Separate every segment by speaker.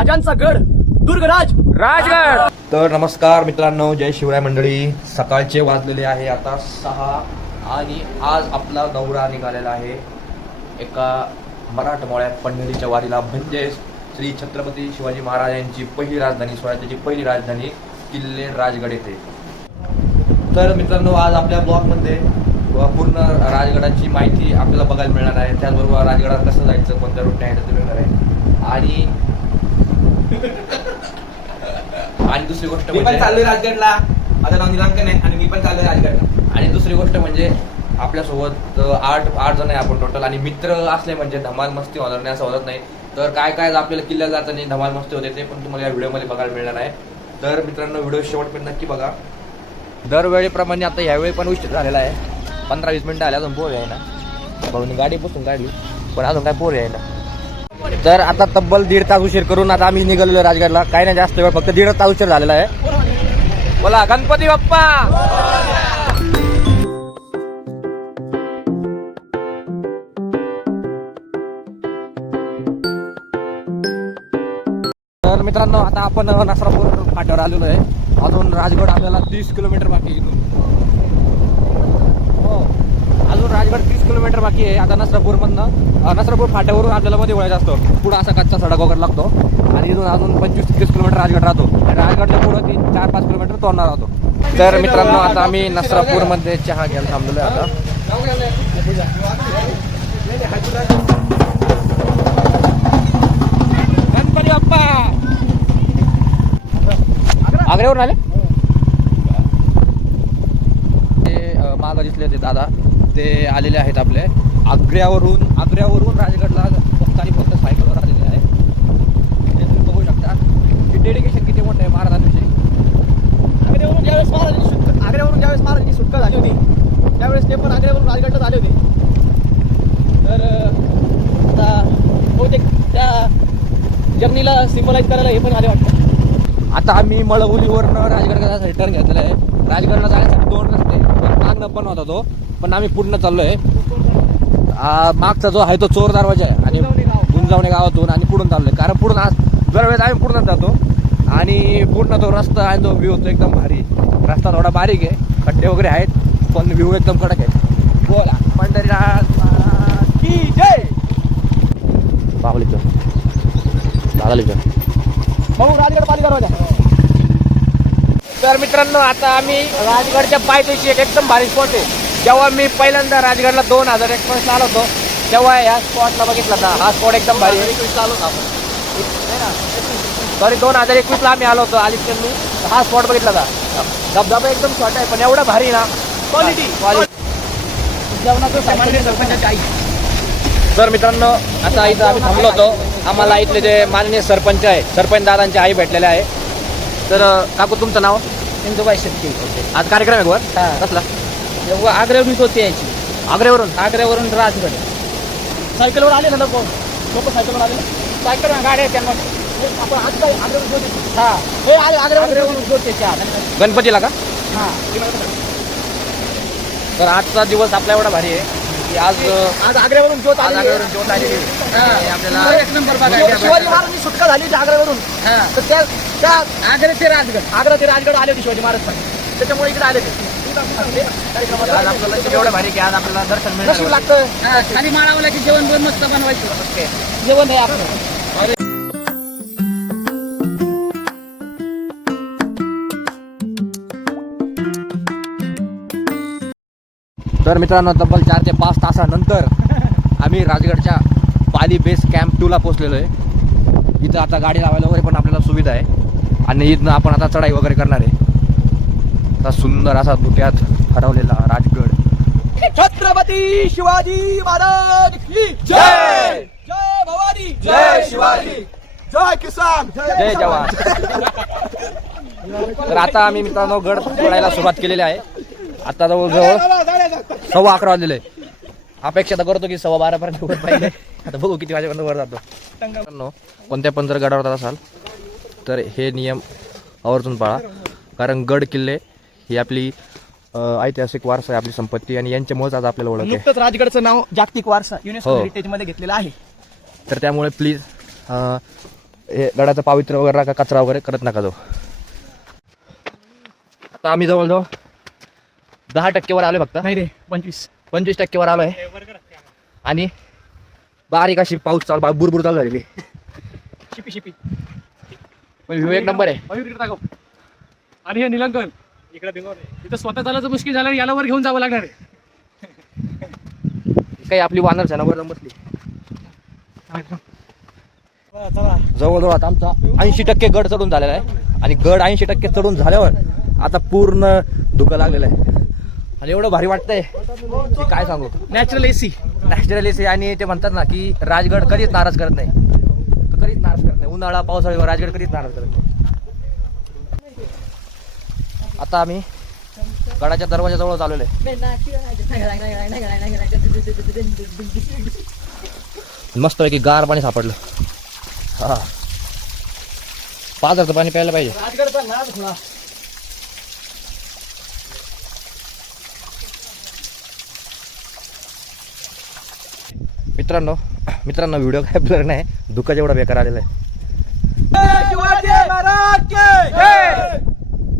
Speaker 1: राजांचा गड दुर्गराज.
Speaker 2: राजगड! तर नमस्कार मित्रांनो जय शिवराय मंडळी. सकाळचे वाजलेले आहे आता सहा आणि आज आपला दौरा निघालेला आहे. एका मराठमोळ्यात पंढरीच्या वारीला. म्हणजेच श्री छत्रपती शिवाजी महाराज यांची पहिली राजधानी स्वराज्याची पहिली राजधानी किल्ले राजगड येथे. तर मित्रांनो आज आपल्या ब्लॉगमध्ये पूर्ण राजगडाची माहिती आपल्याला बघायला मिळणार आहे. त्याचबरोबर राजगडात कसं जायचं कोणत्या रूटने आहे ते मिळणार आहे. आणि आणि दुसरी गोष्ट
Speaker 3: मी पण
Speaker 2: म्हणजे
Speaker 3: चाललोय राजगडला. माझं नाव निलांकन आहे आणि मी पण चाललोय राजगडला.
Speaker 2: आणि दुसरी गोष्ट म्हणजे आपल्यासोबत अं, आठ आठ जण आहे आपण टोटल आणि मित्र असले म्हणजे धमाल मस्ती होणार नाही असं होत नाही. तर काय काय आपल्याला किल्ल्याला जाताना धमाल मस्ती होते ते पण तुम्हाला या व्हिडिओमध्ये बघायला मिळणार आहे. तर मित्रांनो व्हिडिओ शेवटपर्यंत नक्की बघा. दरवेळीप्रमाणे आता यावेळी पण उशीर झालेला आहे. पंधरा वीस मिनिटं आले अजून पोर आहे ना भाऊनी गाडी बसून काढली पण अजून काय पोर आहे ना तर आता तब्बल दीड तास उशीर करून आता आम्ही निघालेलो राजगडला. काही नाही जास्त वेळ फक्त दीड तास उशीर झालेला आहे. बोला गणपती बाप्पा! तर मित्रांनो आता आपण नसरापूर फाट्यावर आलेलो आहे. अजून राजगड आपल्याला तीस किलोमीटर बाकी इथून. अजून राजगड तीस किलोमीटर बाकी आहे. आता नसरापूरमधनं नसरापूर फाट्यावरून आपल्याला मध्ये वळायचा असतो. पुढं असा कच्चा सडक वगैरे लागतो. आणि इथून अजून पंचवीस तीस किलोमीटर राजगड राहतो. आणि राजगडच्या पुढं तीन चार पाच किलोमीटर तोडणार राहतो. तर मित्रांनो आता आम्ही नसरापूरमध्ये चहा घ्यायला थांबलेलो आहे आता. गणपती बाप्पा! आग्र्यावरून आले? ते मागं दिसले होते दादा. ते आलेले आहेत आपले. आग्र्यावरून आग्र्यावरून राजगडला फक्त आणि फक्त सायकलवर आलेले आहे ते तुम्ही बघू शकता. की डेडिकेशन किती मोठं आहे महाराजांविषयी.
Speaker 1: आग्र्यावरून ज्यावेळेस महाराजांची सुटका आग्र्यावरून ज्यावेळेस महाराजांची सुटका झाली होती त्यावेळेस ते पण आग्र्यावरून राजगडला आले होते. तर आता बहुतेक त्या जर्नीला सिम्बलाइज करायला हे पण आले वाटतं.
Speaker 2: आता आम्ही मळवलीवरनं राजगडला टर्न घेतलेला आहे. राजगडला जाण्यासाठी दोन रस्ते. एक पण होता तो. पण आम्ही पूर्ण चाललो आहे मागचा जो आहे तो चोर दरवाजा आहे आणि
Speaker 1: गुंजावणे
Speaker 2: गावातून आणि पुढून चाललोय. कारण पुढून आज दरवेळेस आम्ही पूर्ण जातो आणि पूर्ण तो रस्ता आणि तो व्ह्यू होतो एकदम भारी रस्ता थोडा बारीक आहे. खड्डे वगैरे आहेत पण व्ह्यू एकदम कडक आहे. बोला पंढरीनाथ की जय? बाहुलीचं दादालीचं
Speaker 1: मग राजगड पाली दरवाजा.
Speaker 2: तर मित्रांनो आता आम्ही राजगडच्या पायथ्याशी एक एकदम भारी स्पॉट आहे. जेव्हा मी पहिल्यांदा राजगडला दोन हजार एकवीस आलो होतो तेव्हा ह्या स्पॉटला बघितला होता हा स्पॉट एकदम भारी आहे. सॉरी दोन हजार एकवीसला आम्ही आलो होतो आलिप्शन मी. हा स्पॉट बघितला होता. धबधबा एकदम छोटा आहे पण एवढा भारी ना. क्वालिटी
Speaker 1: जेवणाचं सामान्य सरपंचाची आई
Speaker 2: तर मित्रांनो आता इथं आम्ही थांबलो होतो. आम्हाला इथले जे माननीय सरपंच आहे सरपंच दादांची आई भेटलेले आहे. तर काकू तुमचं नाव?
Speaker 1: इंदुबाई शेट्टी.
Speaker 2: आज कार्यक्रम आहे वर?
Speaker 1: हा.
Speaker 2: कसला?
Speaker 1: जेव्हा आग्र्यावरून होती यायची.
Speaker 2: आग्र्यावरून?
Speaker 1: आग्र्यावरून राजगड. सायकलवर आले ना लोक? लोक सायकलवर आले सायकल गाड्या आहेत त्यांना. आपण आज काय आग्र्यावरून जोड हा. हे आले आग्र्यावरून. जोड त्याच्या
Speaker 2: गणपतीला का?
Speaker 1: हा.
Speaker 2: तर आजचा दिवस आपला एवढा भारी आहे की आज
Speaker 1: आज आग्र्यावरून ज्योत
Speaker 2: आज. आग्र्यावरून ज्योत आलेली आहे. आपल्याला
Speaker 1: एक नंबर शिवाजी महाराजांची सुटका झाली होती आग्र्यावरून. तर त्या त्या आग्रा ते राजगड. आग्रा ते राजगड आले होते शिवाजी महाराज पण त्याच्यामुळे इकडे आले ते.
Speaker 2: आज आपल्याला नशीब एवढं भारी की आज आपल्याला दर्शन मिळणार
Speaker 1: नशीब
Speaker 2: आहे.
Speaker 1: लागतं खाली माळावला की जेवण दोन मस्त बनवायचं. जेवण आहे आपलं.
Speaker 2: तर मित्रांनो तब्बल चार ते पाच तासानंतर आम्ही राजगडच्या पाली बेस कॅम्प टूला पोहोचलेलो आहे. इथं आता गाडी लावायला वगैरे पण आपल्याला सुविधा आहे. आणि इथनं आपण आता चढाई वगैरे करणार आहे. आता सुंदर असा धुक्यात हरवलेला राजगड.
Speaker 1: छत्रपती शिवाजी महाराज की
Speaker 2: जय!
Speaker 1: जय भवानी!
Speaker 2: जय शिवाजी!
Speaker 1: जय किसान!
Speaker 2: जय जवान! तर आता आम्ही मित्रांनो गड चढायला सुरुवात केलेली आहे. आता जवळजवळ सव्वा अकरा वाजलेले आहे. अपेक्षा तर करतो की सव्वा बारा पर्यंत वर पाहिजे. आता बघू किती वाजेपर्यंत वर जातो. मित्रांनो, कोणत्या पण जर गडावर जात असाल तर हे नियम आवर्जून पाळा. कारण गड किल्ले ही आपली ऐतिहासिक वारसा आहे आपली संपत्ती आणि यांच्यामुळेच आज आपल्याला ओळख आहे.
Speaker 1: नुकतंच राजगडचं नाव जागतिक वारसा युनेस्को
Speaker 2: हो.
Speaker 1: हेरिटेजमध्ये घेतलेलं आहे.
Speaker 2: तर त्यामुळे प्लीज हे गडाचं पावित्र्य वगैरे नका कचरा वगैरे करत नका जाऊ. आता आम्ही जवळजवळ दहा टक्केवर आलो फक्त.
Speaker 1: नाही रे पंचवीस.
Speaker 2: पंचवीस टक्केवर आलो आहे आणि बारीक अशी पाऊस चालू बा- बुरबुर चालू झालेली.
Speaker 1: शिपी शिपी.
Speaker 2: पण व्ह्यू एक नंबर आहे.
Speaker 4: मयूर इकडे दाखव. आणि हे निलंकन इकडे स्वतः चालायचं मुश्किल झालं याला वर घेऊन जावं लागणार आहे.
Speaker 2: काही आपली वानर जनावर बसली. जवळजवळ आता आमचा ऐंशी टक्के गड चढून झालेला आहे. आणि गड ऐंशी टक्के चढून झाल्यावर आता पूर्ण धुकं लागलेलं आहे. आणि एवढं भारी वाटतंय की काय सांगू?
Speaker 1: नॅचरल एसी
Speaker 2: नॅचरल एसी आणि ते म्हणतात ना की राजगड कधीच नाराज करत नाही. तो कधीच नाराज करत नाही. उन्हाळा पावसाळ्यावर राजगड कधीच नाराज करत नाही. आता आम्ही गडाच्या दरवाजाजवळ चालवले आहे मस्त पैकी गार पाणी सापडलं. हा. पाच पाणी प्यायला पाहिजे. मित्रांनो मित्रांनो व्हिडिओ काय ब्लर नाही. दुःख जेवढा बेकार आलेला आहे
Speaker 1: शिवाजी महाराज की जय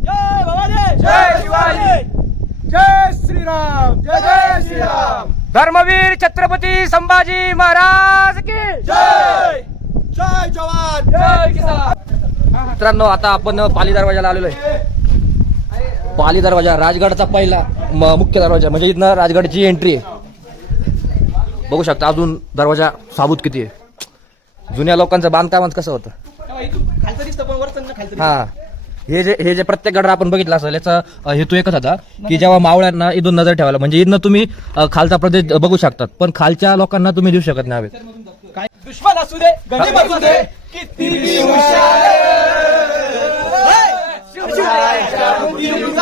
Speaker 1: जय भवानी जय शिवाजी जय श्रीराम जय जय श्रीराम
Speaker 2: धर्मवीर छत्रपती संभाजी महाराज की
Speaker 1: जय! जय जवान! जय किसान!
Speaker 2: मित्रांनो आता आपण पाली दरवाजाला आलेलो आहे. पाली दरवाजा राजगडचा पहिला म- मुख्य दरवाजा म्हणजे इथनं राजगडची एंट्री आहे. बघू शकता अजून दरवाजा साबूत किती आहे. जुन्या लोकांचं बांधकामच कसं होतं?
Speaker 1: खालचं दिसतं पण वरचं ना खालचं
Speaker 2: हा. हे जे हे जे प्रत्येक गडर आपण बघितलं असेल याचा हेतू एकच होता. की जेव्हा मावळ्यांना इथून नजर ठेवायला म्हणजे इथनं तुम्ही खालचा प्रदेश बघू शकतात पण खालच्या लोकांना तुम्ही देऊ शकत नाही
Speaker 1: काय? दुश्मन असू दे गरीब असू दे किती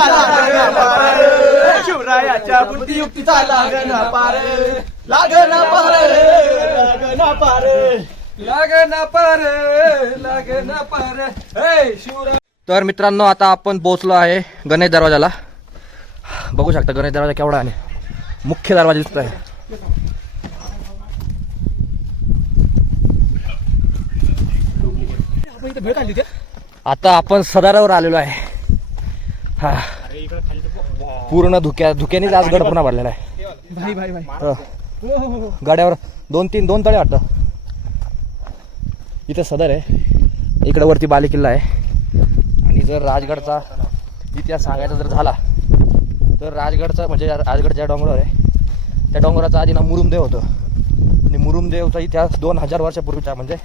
Speaker 1: लागना शिवरायाच्या बुद्धियुक्तीचा लागना पार लागना पार लागना पार लागना पार लागना पार हे शिवराय
Speaker 2: तर मित्रांनो आता आपण पोहोचलो आहे गणेश दरवाजाला. बघू शकता गणेश दरवाजा केवढा आहे मुख्य दरवाजा दिसत आहे. आता आपण सदारावर आलेलो आहे. हा. पूर्ण धुक्या धुक्यानेच आज गड पूर्ण भरलेला आहे. गाड्यावर दोन तीन दोन तळे वाटतं. इथं सदर आहे. इकडं वरती बालेकिल्ला आहे. जर राजगडचा इतिहास सांगायचा जर झाला तर राजगडचा म्हणजे राजगड ज्या डोंगरावर आहे त्या डोंगराचा आधी ना मुरुमदेव होतं. आणि मुरुमदेवचा इतिहास दोन हजार वर्षापूर्वीचा म्हणजे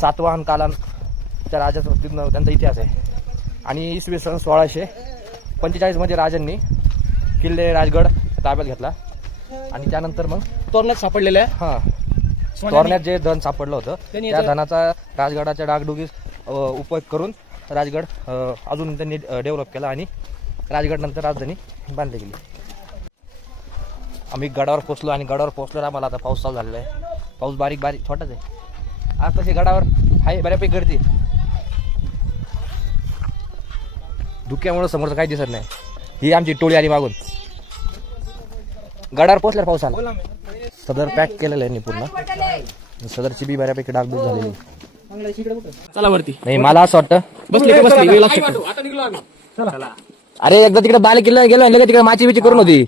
Speaker 2: सातवाहन कालांच्या राजाचा तिथनं त्यांचा इतिहास आहे. आणि इसवी सन सोळाशे पंचेचाळीसमध्ये राजांनी किल्ले राजगड ताब्यात घेतला. आणि त्यानंतर मग
Speaker 1: सापडलेलं आहे?
Speaker 2: हा. तोरण्यात जे धन सापडलं होतं त्या धनाचा राजगडाच्या डागडुगीस उपयोग करून राजगड अजून त्यांनी डेव्हलप केला आणि राजगड नंतर राजधानी बांधली गेली. आम्ही गडावर पोचलो आणि गडावर पोचल्यावर आम्हाला आता पाऊस चालू झालेला आहे. पाऊस बारीक बारीक छोटाच आहे. आज तशी गडावर आहे बऱ्यापैकी गर्दी. धुक्यामुळे समोरचं काही दिसत नाही. ही आमची टोळी आली मागून. गडावर पोचल्यावर पाऊस आला. सदर पॅक केलेलं आहे पूर्ण सदरची बी बऱ्यापैकी डागडूग झालेली. आहे.
Speaker 1: चला वरती.
Speaker 2: नाही मला असं वाटतं.
Speaker 1: बसले का बसले? वेळ लागू शकतो.
Speaker 4: आता निघलो आम्ही.
Speaker 2: अरे एकदा तिकडे बाल किल्ला गेलो आणि लगेच तिकडे माची बिची करून होती.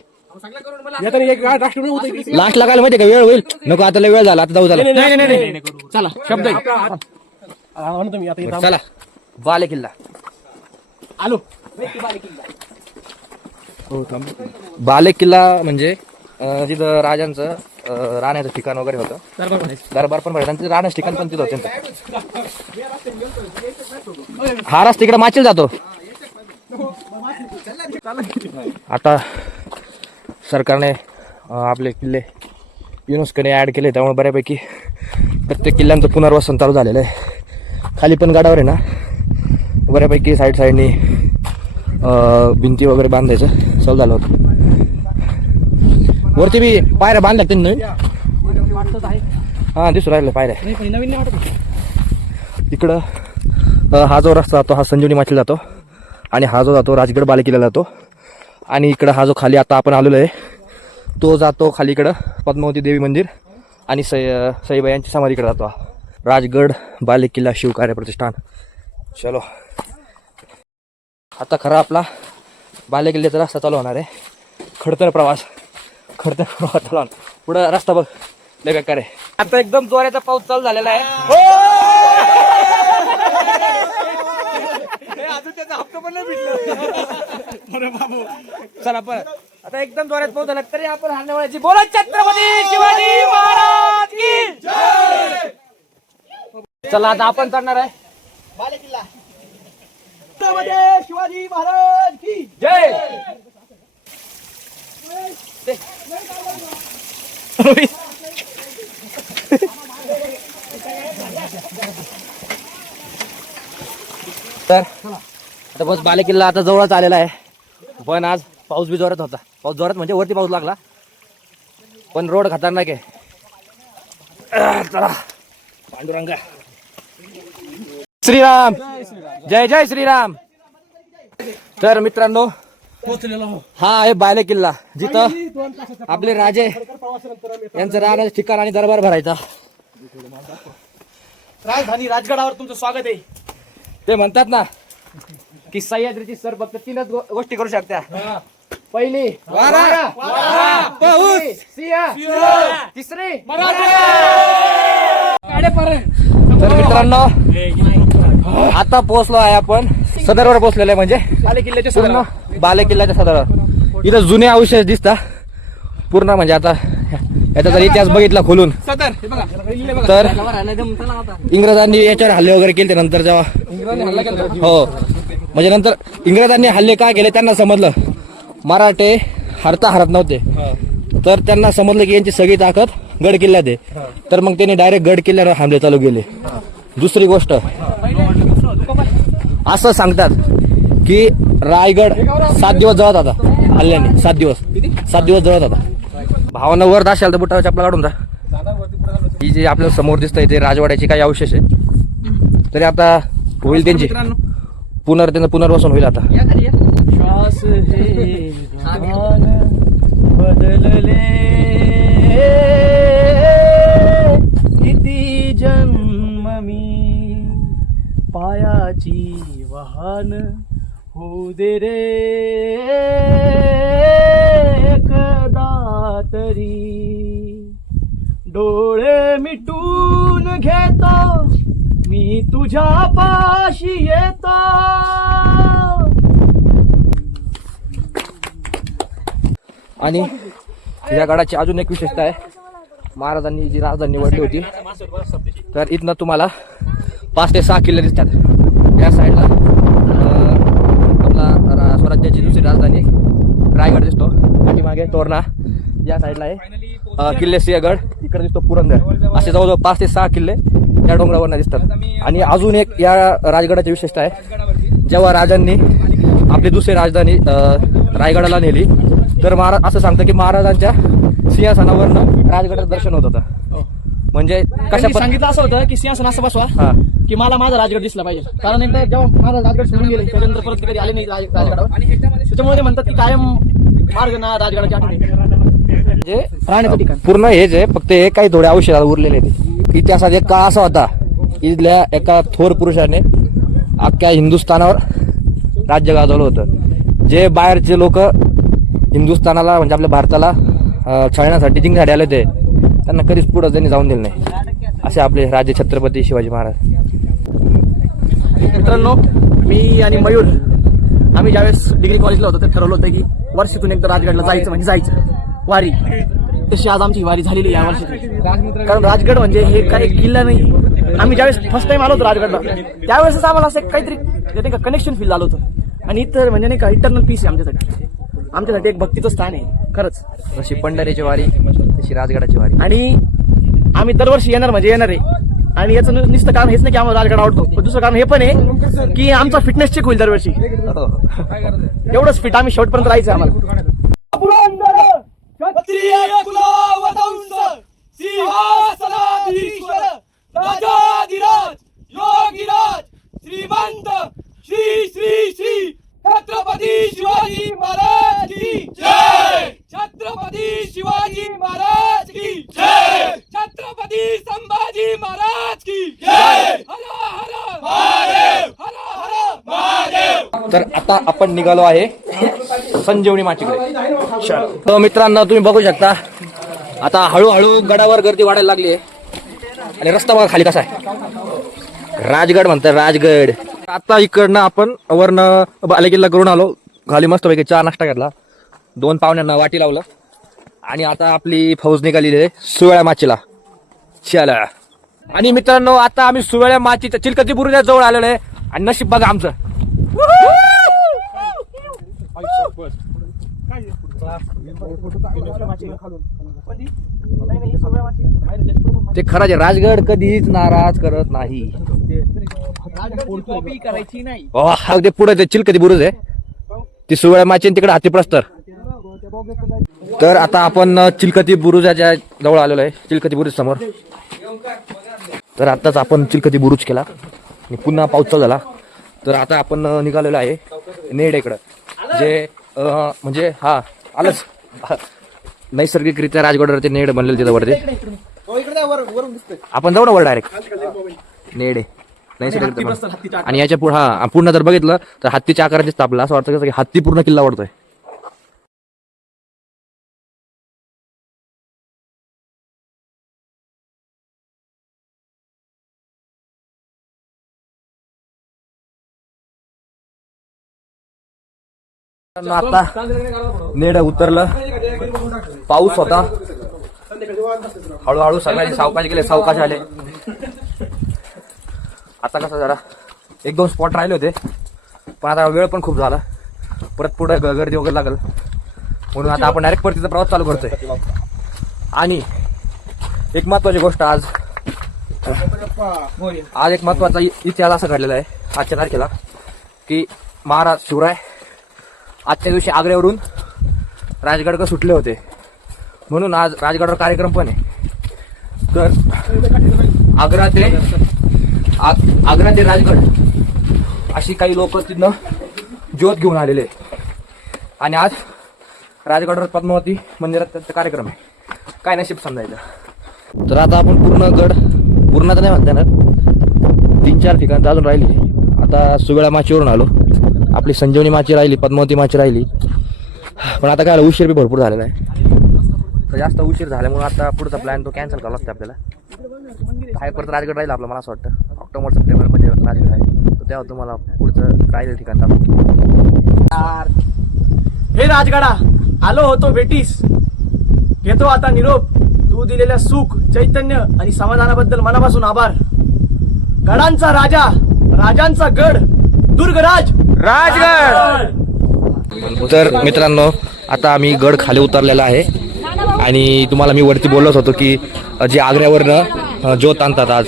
Speaker 2: लास्टला काय माहिती का? वेळ होईल. नको आता लय वेळ झाला. आता जाऊ झाला
Speaker 4: नाही नाही नाही चला शब्द. हा,
Speaker 2: चला. बाले किल्ला.
Speaker 4: आलो.
Speaker 2: बाले किल्ला म्हणजे अं, तिथं राजांचं अं, राहण्याचं ठिकाण वगैरे होतं.
Speaker 1: दरबार म्हणायचं.
Speaker 2: दरबार पण भरायचं आणि राहण्याचं ठिकाण पण तिथं होतं त्यांचं. हा रस्ता तिकडे माचील जातो. आता सरकारने अं, आपले किल्ले युनेस्कोने ॲड केले त्यामुळे बऱ्यापैकी प्रत्येक किल्ल्यांचं पुनर्वसन चालू झालेलं आहे. खाली पण गाडावर आहे ना? बऱ्यापैकी साईड साईडनी भिंती वगैरे बांधायचं चालू झालं होतं. वरती बी पायऱ्या बांधल्या त्यांनी. हां दिसू राहिले पायऱ्या.
Speaker 1: नवीन
Speaker 2: इकडं हा जो रस्ता जातो हा संजीवनी माचीला जातो. आणि हा जो जातो राजगड बालेकिल्ला जातो. आणि इकडं हा जो खाली आता आपण आलेलो आहे तो जातो खाली इकडं पद्मावती देवी मंदिर. आणि सई सईबाई यांची समाधीकडे जातो. राजगड बालेकिल्ला शिवकार्य प्रतिष्ठान. चलो. आता खरा आपला बालेकिल्ल्याचा रस्ता चालू होणार आहे. खडतर प्रवास. चालू होणार. पुढं रस्ता बघ. लय बेकार आहे. आता एकदम जोराचा पाऊस चालू झालेला आहे. चला पण आता एकदम जोरात पाऊस झाला तरी आपण हारण्याची बोला छत्रपती शिवाजी महाराज की चला आता आपण चढणार आहे.
Speaker 1: बाले किल्ला छत्रपती शिवाजी महाराज की
Speaker 2: जय! तर आता बस बालेकिल्ला आता जवळच आलेला आहे. पण आज पाऊस बी जोरात होता. पाऊस जोरात म्हणजे वरती पाऊस लागला. पण रोड खतरनाक आहे. चला. पांडुरंगा. श्रीराम. जय जय श्रीराम. तर मित्रांनो हा आहे बाले किल्ला. जिथं आपले राजे यांचं राहण्याचं ठिकाण आणि दरबार भरायचा.
Speaker 1: राजधानी राजगडावर तुमचं स्वागत आहे.
Speaker 2: ते म्हणतात ना की सह्याद्रीची सर फक्त तीनच गोष्टी करू शकत्या. पहिली वारा. पाऊस. सिंह. तिसरी तर मित्रांनो आता पोहोचलो आहे आपण. सदरवर पोहोचलेलो आहे म्हणजे.
Speaker 1: किल्ल्याच्या
Speaker 2: पूर्ण बाले किल्ल्याच्या सदर इथं जुने अवशेष दिसता. पूर्ण म्हणजे आता याचा जर इतिहास बघितला खोलून तर इंग्रजांनी याच्यावर हल्ले वगैरे केले नंतर जेव्हा. हो. म्हणजे नंतर इंग्रजांनी हल्ले का केले त्यांना समजलं. मराठे हरता हरत नव्हते. तर त्यांना समजलं की यांची सगळी ताकद गड किल्ल्यात आहे. तर मग त्यांनी डायरेक्ट गड किल्ल्यावर हमले चालू केले. दुसरी गोष्ट असं सांगतात. की रायगड सात दिवस जळत होता हल्ल्याने सात दिवस. सात दिवस जळत होता भावांना वर दाशाल तर बुटावर चपला काढून जा. ही जे आपल्याला समोर दिसतंय ते राजवाड्याचे काही अवशेष आहे तरी आता होईल त्यांची. पुनर त्यांचं पुनर्वसन होईल आता.
Speaker 1: श्वास हे ढाल बदलले. किती जन्म मी पायाची वाहन होऊ दे रे एकदा तरी डोळे मिटून घेतो मी तुझ्या पाशी येतो.
Speaker 2: आणि या गडाची अजून एक विशेषता आहे. महाराजांनी जी राजधानी निवडली होती तर इथनं तुम्हाला पाच ते सहा किल्ले दिसतात. या साईडला रा- स्वराज्याची दुसरी राजधानी रायगड दिसतो. पाठीमागे तोरणा या साईडला आहे. किल्ले सिंहगड इकडे दिसतो पुरंदर. असे जवळजवळ पाच ते सहा किल्ले या डोंगरावरनं दिसतात. आणि अजून एक या राजगडाची विशेषता आहे. जेव्हा राजांनी आपली दुसरी राजधानी रायगडाला नेली तर महाराज असं सांगतं की महाराजांच्या सिंहासनावरनं राजगडाचं दर्शन होत होतं. म्हणजे कशा
Speaker 1: त्यांनी
Speaker 2: पद्ध-
Speaker 1: सांगितलं असं होतं की सिंहासन असं बसवा
Speaker 2: हा.
Speaker 1: की मला माझा राजगड दिसला पाहिजे. कारण एकदा जेव्हा महाराज राजगड सोडून गेले त्याच्यानंतर परत कधी आले नाही राज- राजगडावर. त्याच्यामुळे ते म्हणतात की कायम मार्ग ना राजगडाच्या आठवणी
Speaker 2: म्हणजे
Speaker 1: राहण्याचं ठिकाण.
Speaker 2: पूर्ण हेच आहे फक्त हे काही थोडे औषधात उरलेले ते इतिहासात एक काळ असा होता इथल्या एका थोर पुरुषाने अख्ख्या हिंदुस्थानावर राज्य गाजवलं होतं. जे बाहेरचे लोक हिंदुस्थानाला म्हणजे आपल्या भारताला अं, छळण्यासाठी जिंकण्यासाठी आले होते त्यांना कधीच पुढं त्यांनी जाऊन दिलं नाही. असे आपले राजे छत्रपती शिवाजी महाराज.
Speaker 1: मित्रांनो मी आणि मयूर आम्ही ज्यावेळेस डिग्री कॉलेजला होतो तर ठरवलं होतं की वर्षातून एकदा राजगडला जायचं म्हणजे जायचं. वारी. तशी आज आमची वारी झालेली आहे या वर्षी. कारण राजगड म्हणजे हे काही किल्ला नाही. आम्ही ज्यावेळेस फर्स्ट टाइम आलो होतो राजगडला त्यावेळेस आम्हाला असं एक काहीतरी नाही का कनेक्शन फील झालं होतं. आणि इतर म्हणजे नाही का इंटरनल पीस आहे आमच्यासाठी. आमच्यासाठी एक भक्तीचं स्थान आहे. खरंच
Speaker 2: जशी पंढरीची वारी तशी राजगडाची वारी.
Speaker 1: आणि आम्ही दरवर्षी येणार म्हणजे येणार आहे. आणि याचं नुसतं कारण हेच नाही की आम्हाला राजगड आवडतो. पण दुसरं कारण हे पण आहे की आमचा फिटनेस चेक होईल दरवर्षी. एवढंच फिट आम्ही शेवटपर्यंत राहायचं आम्हाला
Speaker 5: राजाधिराज योगीराज श्रीमंत श्री श्री श्री छत्रपती शिवाजी महाराज की जय छत्रपती शिवाजी महाराज की जय छत्रपती संभाजी महाराज की तर
Speaker 2: आता आपण निघालो आहे संजीवनी माचीकडे. तर मित्रांनो तुम्ही बघू शकता आता हळूहळू गडावर गर्दी वाढायला लागली आहे. आणि रस्ता बघा खाली कसा आहे. राजगड म्हणतात राजगड. आता इकडनं आपण वरनं बालेकिल्ला करून आलो. खाली मस्त पैकी चहा नाश्ता घेतला. दोन पाहुण्यांना वाटी लावलं. आणि आता आपली फौज निघालेली आहे सुवेळ्या माचीला. चला. आणि मित्रांनो आता आम्ही सुवेळ्या माचीच्या चिलकती बुरुजा जवळ आलेलो आहे. आणि नशीब बघा आमचं. ते खरंच आहे राजगड कधीच नाराज करत नाही.
Speaker 1: कॉपी करायची नाही
Speaker 2: हा ते पुढे ते चिलकती बुरुज आहे. ती सुवेळ्या माची तिकडे हाती प्रस्तर. तर आता आपण अ, चिलकती बुरुजाच्या जवळ आलेलो आहे चिलकती बुरुज समोर. तर आताच आपण चिलकती बुरुज केला. आणि पुन्हा पाऊस चालू झाला. तर आता आपण अ, निघालेलो आहे नेड इकडं. जे म्हणजे हा आलंच. नैसर्गिकरित्या राजगडावर ते नेड बनलेलं तिथं वरती. आपण जाऊ ना वर डायरेक्ट नेड आहे. नैसर्गिक आणि याच्यापुढे हा पूर्ण जर बघितलं तर हत्तीच्या आकाराची स्थापला असं वाटतं कसं की हत्ती पूर्ण किल्ला वाढतोय. आता नेड उतरलं. पाऊस होता. हळूहळू सगळ्यांनी सावकाश गेले सावकाश आले. आता कसं जरा एक दोन स्पॉट राहिले होते पण आता वेळ पण खूप झाला. परत पुढे ग- गर्दी वगैरे लागल. म्हणून आता आपण डायरेक्ट परतीचा प्रवास चालू करतोय. आणि एक महत्वाची गोष्ट आज आज एक महत्त्वाचा इतिहास असा घडलेला आहे आजच्या तारखेला की महाराज शिवराय आजच्या दिवशी आग्र्यावरून राजगडकर सुटले होते. म्हणून आज राजगडावर कार्यक्रम पण आहे. तर आग्रा ते आग्रा ते राजगड अशी काही लोक तिथनं ज्योत घेऊन आलेले आणि आज राजगडावर पद्मावती मंदिरात त्यांचा कार्यक्रम आहे. काय नशीब समजायचं? तर आता आपण पूर्ण गड पूर्ण तर नाही म्हणता येणार. तीन चार ठिकाण अजून राहिले आता सुवेळा माचीवरून आलो. आपली संजीवनी माची राहिली पद्मावती माची राहिली. पण आता काय उशीर बी भरपूर झालेला आहे. तर जास्त उशीर झाल्यामुळे आता पुढचा प्लॅन तो कॅन्सल करावा लागतो आपल्याला. काय परत राजगड राहील आपलं मला असं वाटतं. ऑक्टोबर सप्टेंबरमध्ये राजगड आहे. तर तेव्हा तुम्हाला पुढचं राहिलं ठिकाण दाखवतो.
Speaker 1: हे राजगडा आलो होतो भेटीस घेतो आता निरोप. तू दिलेल्या सुख चैतन्य आणि समाधानाबद्दल मनापासून आभार. गडांचा राजा राजांचा गड दुर्गराज
Speaker 2: राजगड! तर मित्रांनो आता आम्ही गड खाली उतरलेला आहे. आणि तुम्हाला मी वरती बोलत होतो की जे आग्र्यावरनं ज्योत आणतात आज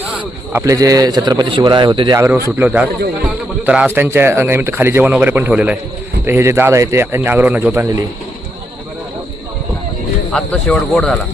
Speaker 2: आपले जे छत्रपती शिवराय होते जे आग्र्यावर सुटले होते आज तर आज त्यांच्या निमित्त खाली जेवण वगैरे पण ठेवलेलं आहे. तर हे जे दाद आहे ते आग्र्यावरनं ज्योत आणलेली आहे. आत्ता शेवट गोड झाला.